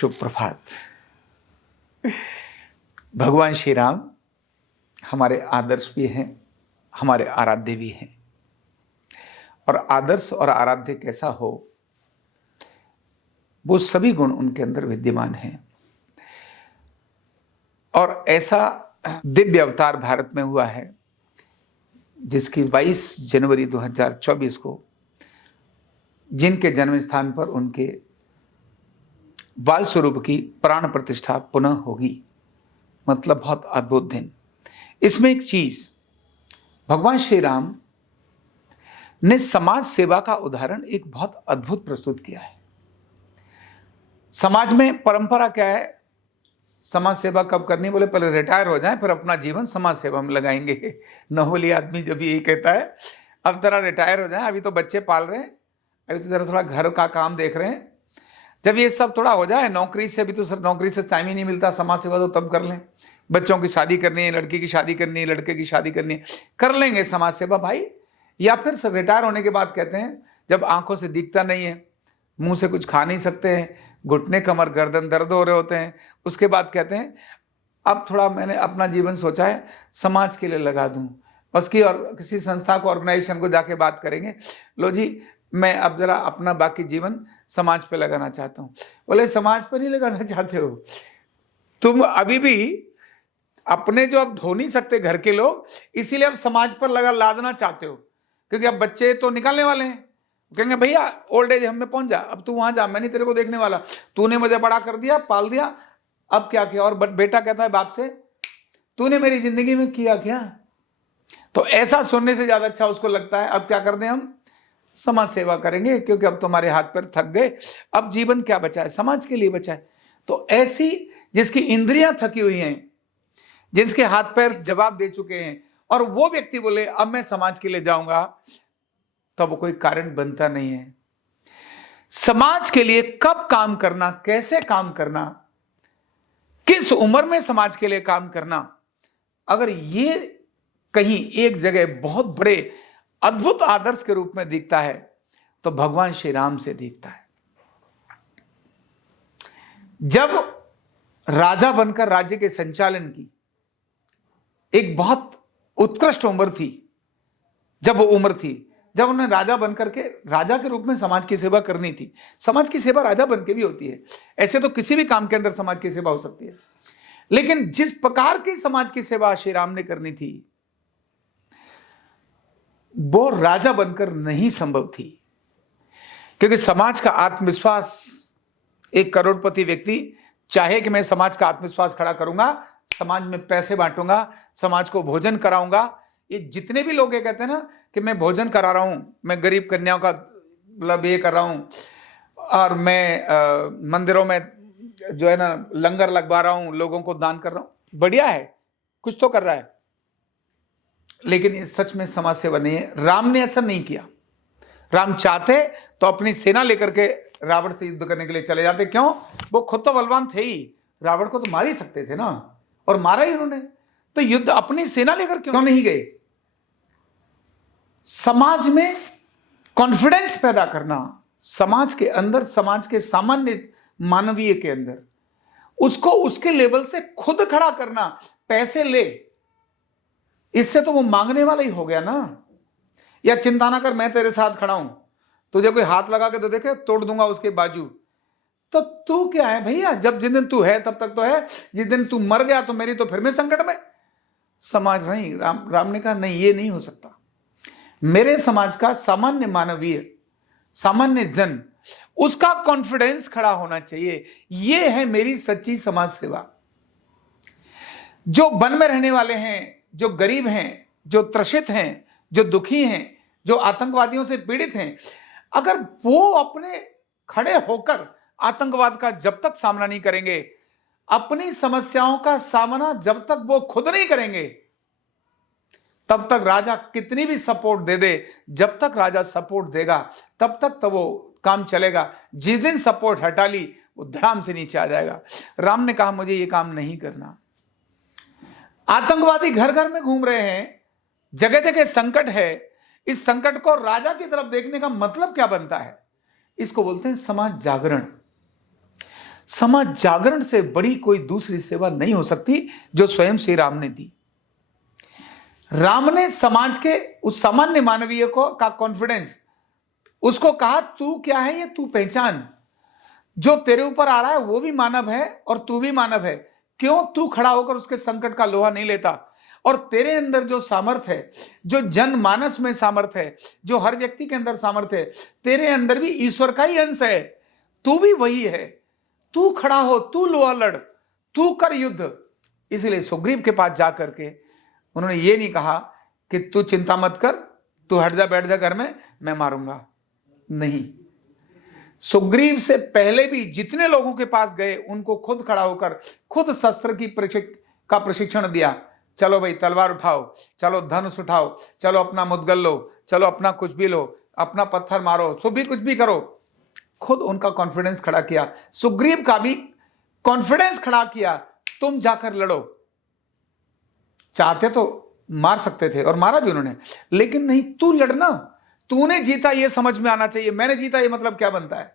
शुभ प्रभात। भगवान श्री राम हमारे आदर्श भी हैं, हमारे आराध्य भी हैं। और आदर्श और आराध्य कैसा हो, वो सभी गुण उनके अंदर विद्यमान हैं। और ऐसा दिव्य अवतार भारत में हुआ है जिसकी 22 जनवरी 2024 को जिनके जन्म स्थान पर उनके बाल स्वरूप की प्राण प्रतिष्ठा पुनः होगी। मतलब बहुत अद्भुत दिन। इसमें एक चीज, भगवान श्री राम ने समाज सेवा का उदाहरण एक बहुत अद्भुत प्रस्तुत किया है। समाज में परंपरा क्या है, समाज सेवा कब करनी, बोले पहले रिटायर हो जाए फिर अपना जीवन समाज सेवा में लगाएंगे। नॉर्मली आदमी जब यही कहता है अब जरा रिटायर हो जाए, अभी तो बच्चे पाल रहे हैं, अभी तो जरा थोड़ा घर का काम देख रहे हैं, जब ये सब थोड़ा हो जाए, नौकरी से अभी तो सर नौकरी से टाइम ही नहीं मिलता, समाज सेवा तो तब कर लें। बच्चों की शादी करनी है, लड़की की शादी करनी है, लड़के की शादी करनी है, कर लेंगे समाज सेवा भाई। या फिर सर रिटायर होने के बाद कहते हैं जब आंखों से दिखता नहीं है, मुंह से कुछ खा नहीं सकते हैं, घुटने कमर गर्दन दर्द हो रहे होते हैं, उसके बाद कहते हैं अब थोड़ा मैंने अपना जीवन सोचा है समाज के लिए लगा दूं। उसकी और किसी संस्था को, ऑर्गेनाइजेशन को जाके बात करेंगे, लो जी मैं अब जरा अपना बाकी जीवन समाज पे लगाना चाहता हूं। बोले समाज पे नहीं लगाना चाहते हो तुम, अभी भी अपने जो अब धो नहीं सकते घर के लोग, इसीलिए अब समाज पर लादना चाहते हो, क्योंकि अब बच्चे तो निकलने वाले हैं। कहेंगे भैया ओल्ड एज हम में पहुंच जा, अब तू वहां जा, मैं नहीं तेरे को देखने वाला, तूने मुझे बड़ा कर दिया, पाल दिया, अब क्या किया। और बेटा कहता है बाप से, तूने मेरी जिंदगी में किया क्या। तो ऐसा सुनने से ज्यादा अच्छा उसको लगता है अब क्या कर दें, हम समाज सेवा करेंगे, क्योंकि अब तुम्हारे हाथ पैर थक गए, अब जीवन क्या बचा है, समाज के लिए बचा है। तो ऐसी जिसकी इंद्रियां थकी हुई हैं, जिसके हाथ पैर जवाब दे चुके हैं, और वो व्यक्ति बोले अब मैं समाज के लिए जाऊंगा, तब वो कोई कारण बनता नहीं है। समाज के लिए कब काम करना, कैसे काम करना, किस उम्र में समाज के लिए काम करना, अगर ये कहीं एक जगह बहुत बड़े अद्भुत आदर्श के रूप में दिखता है तो भगवान श्री राम से दिखता है। जब राजा बनकर राज्य के संचालन की एक बहुत उत्कृष्ट उम्र थी, जब वो उम्र थी जब उन्हें राजा बनकर के राजा के रूप में समाज की सेवा करनी थी। समाज की सेवा राजा बन के भी होती है, ऐसे तो किसी भी काम के अंदर समाज की सेवा हो सकती है, लेकिन जिस प्रकार की समाज की सेवा श्री राम ने करनी थी वो राजा बनकर नहीं संभव थी। क्योंकि समाज का आत्मविश्वास, एक करोड़पति व्यक्ति चाहे कि मैं समाज का आत्मविश्वास खड़ा करूंगा, समाज में पैसे बांटूंगा, समाज को भोजन कराऊंगा, ये जितने भी लोग ये कहते हैं ना कि मैं भोजन करा रहा हूं, मैं गरीब कन्याओं का मतलब ये कर रहा हूं, और मैं मंदिरों में जो है ना लंगर लगवा रहा हूं, लोगों को दान कर रहा हूं, बढ़िया है, कुछ तो कर रहा है, लेकिन ये सच में समाज सेवा नहीं है। राम ने ऐसा नहीं किया। राम चाहते तो अपनी सेना लेकर के रावण से युद्ध करने के लिए चले जाते। क्यों, वो खुद तो बलवान थे ही, रावण को तो मार ही सकते थे ना, और मारा ही उन्होंने, तो युद्ध अपनी सेना लेकर क्यों नहीं गए। समाज में कॉन्फिडेंस पैदा करना, समाज के अंदर, समाज के सामान्य मानवीय के अंदर उसको उसके लेवल से खुद खड़ा करना। पैसे ले, इससे तो वो मांगने वाला ही हो गया ना। या चिंता ना कर, मैं तेरे साथ खड़ा हूं, तुझे कोई हाथ लगा के तो देखे तोड़ दूंगा उसके बाजू। तो तू क्या है भैया, जब जिस दिन तू है तब तक तो है, जिस दिन तू मर गया तो मेरी तो फिर मैं संकट में। समाज नहीं, राम ने कहा नहीं, ये नहीं हो सकता। मेरे समाज का सामान्य मानवीय, सामान्य जन, उसका कॉन्फिडेंस खड़ा होना चाहिए। ये है मेरी सच्ची समाज सेवा। जो वन में रहने वाले हैं, जो गरीब हैं, जो त्रसित हैं, जो दुखी हैं, जो आतंकवादियों से पीड़ित हैं, अगर वो अपने खड़े होकर आतंकवाद का जब तक सामना नहीं करेंगे, अपनी समस्याओं का सामना जब तक वो खुद नहीं करेंगे, तब तक राजा कितनी भी सपोर्ट दे दे, जब तक राजा सपोर्ट देगा तब तक तो वो काम चलेगा। जिस दिन सपोर्ट हटा ली वो धड़ाम से नीचे आ जाएगा। राम ने कहा मुझे ये काम नहीं करना। आतंकवादी घर घर में घूम रहे हैं, जगह जगह संकट है, इस संकट को राजा की तरफ देखने का मतलब क्या बनता है, इसको बोलते हैं समाज जागरण। समाज जागरण से बड़ी कोई दूसरी सेवा नहीं हो सकती जो स्वयं श्री राम ने दी। राम ने समाज के उस सामान्य मानवीय का कॉन्फिडेंस, उसको कहा तू क्या है ये तू पहचान, जो तेरे ऊपर आ रहा है वो भी मानव है और तू भी मानव है, क्यों तू खड़ा होकर उसके संकट का लोहा नहीं लेता? और तेरे अंदर जो सामर्थ्य है, जो जनमानस में सामर्थ्य है, जो हर व्यक्ति के अंदर सामर्थ्य है, तेरे अंदर भी ईश्वर का ही अंश है, तू भी वही है, तू खड़ा हो, तू लोहा लड़, तू कर युद्ध। इसलिए सुग्रीव के पास जाकर के उन्होंने ये नहीं कहा कि तू चिंता मत कर, तू हट जा बैठ जा घर में, मैं मारूंगा, नहीं। सुग्रीव से पहले भी जितने लोगों के पास गए उनको खुद खड़ा होकर खुद शस्त्र की प्रशिक्षण दिया। चलो भाई तलवार उठाओ, चलो धनुष उठाओ, चलो अपना मुद्गल लो, चलो अपना कुछ भी लो, अपना पत्थर मारो, सो भी कुछ भी करो। खुद उनका कॉन्फिडेंस खड़ा किया, सुग्रीव का भी कॉन्फिडेंस खड़ा किया, तुम जाकर लड़ो। चाहते तो मार सकते थे और मारा भी उन्होंने, लेकिन नहीं, तू लड़ना, तूने जीता ये समझ में आना चाहिए, मैंने जीता ये मतलब क्या बनता है।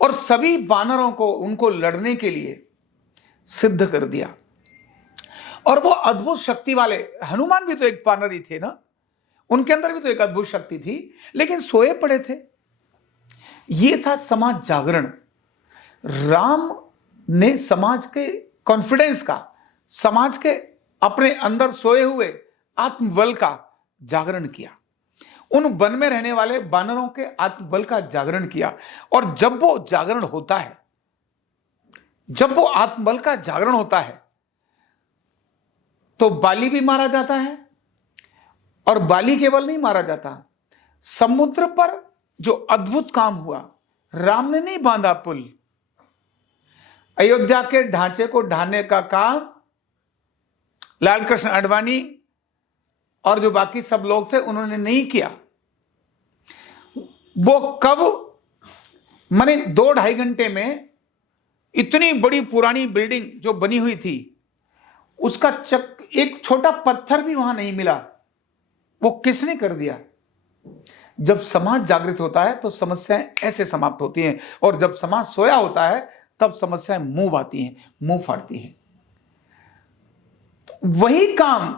और सभी वानरों को उनको लड़ने के लिए सिद्ध कर दिया। और वो अद्भुत शक्ति वाले हनुमान भी तो एक वानर ही थे ना, उनके अंदर भी तो एक अद्भुत शक्ति थी, लेकिन सोए पड़े थे। ये था समाज जागरण। राम ने समाज के कॉन्फिडेंस का, समाज के अपने अंदर सोए हुए आत्मबल का जागरण किया, उन वन में रहने वाले वानरों के आत्मबल का जागरण किया। और जब वो जागरण होता है, जब वो आत्मबल का जागरण होता है, तो बाली भी मारा जाता है। और बाली केवल नहीं मारा जाता, समुद्र पर जो अद्भुत काम हुआ, राम ने नहीं बांधा पुल, अयोध्या के ढांचे को ढाने का काम लाल कृष्ण आडवाणी और जो बाकी सब लोग थे उन्होंने नहीं किया। वो कब, माने 2-2.5 घंटे में इतनी बड़ी पुरानी बिल्डिंग जो बनी हुई थी, उसका एक छोटा पत्थर भी वहां नहीं मिला, वो किसने कर दिया? जब समाज जागृत होता है तो समस्याएं ऐसे समाप्त होती हैं, और जब समाज सोया होता है तब समस्याएं मुंह आती हैं, मुंह फाड़ती हैं। तो वही काम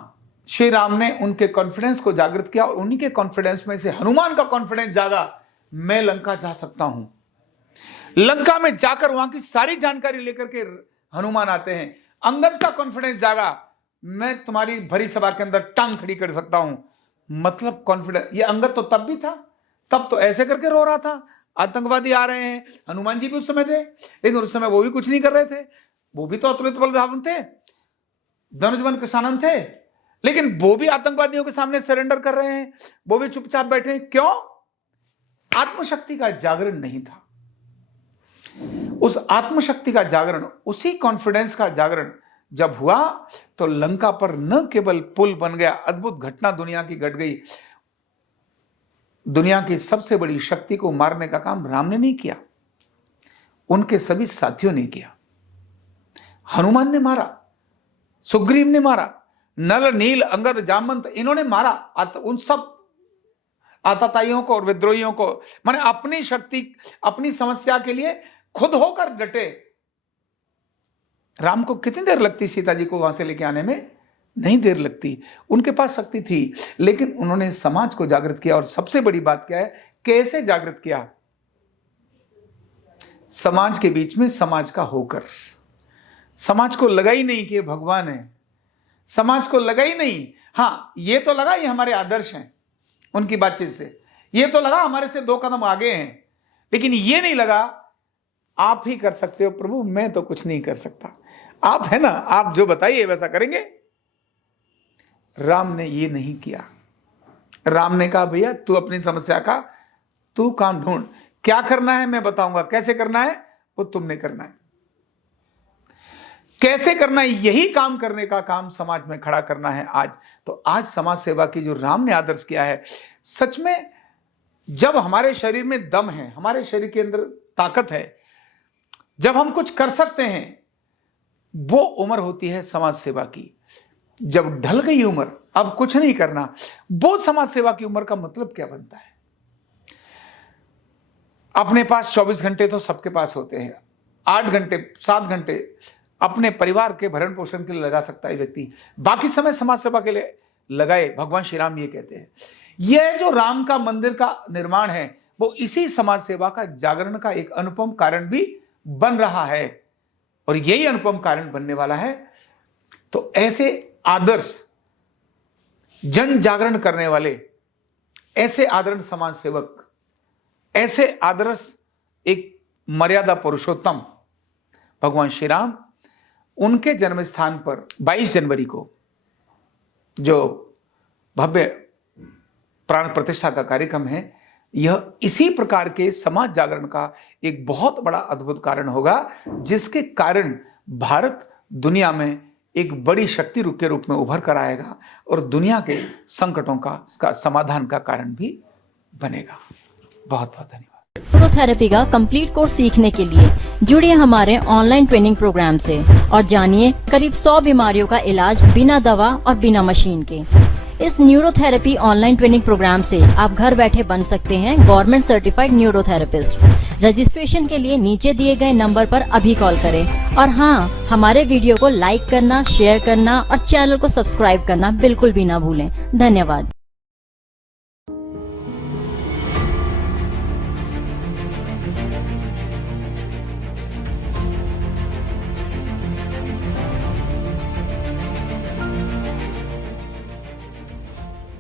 श्री राम ने उनके कॉन्फिडेंस को जागृत किया, और उन्हीं के कॉन्फिडेंस में से हनुमान का कॉन्फिडेंस जागा, मैं लंका जा सकता हूं। लंका में जाकर वहां की सारी जानकारी लेकर के हनुमान आते हैं। अंगद का कॉन्फिडेंस जागा, मैं तुम्हारी भरी सभा के अंदर टांग खड़ी कर सकता हूं। मतलब कॉन्फिडेंस, ये अंगद तो तब भी था, तब तो ऐसे करके रो रहा था, आतंकवादी आ रहे हैं। हनुमान जी भी उस समय थे, लेकिन उस समय वो भी कुछ नहीं कर रहे थे, वो भी तो अतुलित बलधावन थे, धनुष्मान कृष्णानंद थे, लेकिन वो भी आतंकवादियों के सामने सरेंडर कर रहे हैं, वो भी चुपचाप बैठे हैं। क्यों? आत्मशक्ति का जागरण नहीं था। उस आत्मशक्ति का जागरण, उसी कॉन्फिडेंस का जागरण जब हुआ तो लंका पर न केवल पुल बन गया, अद्भुत घटना दुनिया की घट गई। दुनिया की सबसे बड़ी शक्ति को मारने का काम राम ने नहीं किया, उनके सभी साथियों ने किया। हनुमान ने मारा, सुग्रीव ने मारा, नल नील अंगद जामवंत, इन्होंने मारा उन सब आतताइयों को और विद्रोहियों को। माने अपनी शक्ति, अपनी समस्या के लिए खुद होकर डटे। राम को कितनी देर लगती सीता जी को वहां से लेके आने में? नहीं देर लगती, उनके पास शक्ति थी, लेकिन उन्होंने समाज को जागृत किया। और सबसे बड़ी बात क्या है, कैसे जागृत किया? समाज के बीच में समाज का होकर। समाज को लगा ही नहीं कि ये भगवान है, समाज को लगा ही नहीं, हाँ ये तो लगा ये हमारे आदर्श हैं उनकी बातचीत से, ये तो लगा हमारे से 2 कदम आगे हैं, लेकिन ये नहीं लगा आप ही कर सकते हो प्रभु, मैं तो कुछ नहीं कर सकता, आप है ना, आप जो बताइए वैसा करेंगे। राम ने ये नहीं किया। राम ने कहा भैया तू अपनी समस्या का तू काम ढूंढ, क्या करना है मैं बताऊंगा, कैसे करना है वो तुमने करना है। कैसे करना है, यही काम करने का काम समाज में खड़ा करना है आज। तो आज समाज सेवा की जो राम ने आदर्श किया है, सच में जब हमारे शरीर में दम है, हमारे शरीर के अंदर ताकत है, जब हम कुछ कर सकते हैं, वो उम्र होती है समाज सेवा की। जब ढल गई उम्र, अब कुछ नहीं करना, वो समाज सेवा की उम्र का मतलब क्या बनता है? अपने पास 24 घंटे तो सबके पास होते हैं, 8 घंटे 7 घंटे अपने परिवार के भरण पोषण के लिए लगा सकता है व्यक्ति, बाकी समय समाज सेवा के लिए लगाए। भगवान श्री राम ये कहते हैं। यह जो राम का मंदिर का निर्माण है वो इसी समाज सेवा का जागरण का एक अनुपम कारण भी बन रहा है और यही अनुपम कारण बनने वाला है। तो ऐसे आदर्श जन जागरण करने वाले, ऐसे आदरण समाज सेवक, ऐसे आदर्श एक मर्यादा पुरुषोत्तम भगवान श्री राम, उनके जन्म स्थान पर 22 जनवरी को जो भव्य प्राण प्रतिष्ठा का कार्यक्रम है, यह इसी प्रकार के समाज जागरण का एक बहुत बड़ा अद्भुत कारण होगा, जिसके कारण भारत दुनिया में एक बड़ी शक्ति के रूप में उभर कर आएगा और दुनिया के संकटों का समाधान का कारण भी बनेगा। बहुत बहुत धन्यवाद। न्यूरोथेरेपी का कंप्लीट कोर्स सीखने के लिए जुड़िए हमारे ऑनलाइन ट्रेनिंग प्रोग्राम से और जानिए करीब 100 बीमारियों का इलाज बिना दवा और बिना मशीन के। इस न्यूरोथेरेपी ऑनलाइन ट्रेनिंग प्रोग्राम से आप घर बैठे बन सकते हैं गवर्नमेंट सर्टिफाइड न्यूरोथेरेपिस्ट। रजिस्ट्रेशन के लिए नीचे दिए गए नंबर पर अभी कॉल करें और हाँ, हमारे वीडियो को लाइक करना, शेयर करना और चैनल को सब्सक्राइब करना बिल्कुल भी ना भूलें। धन्यवाद।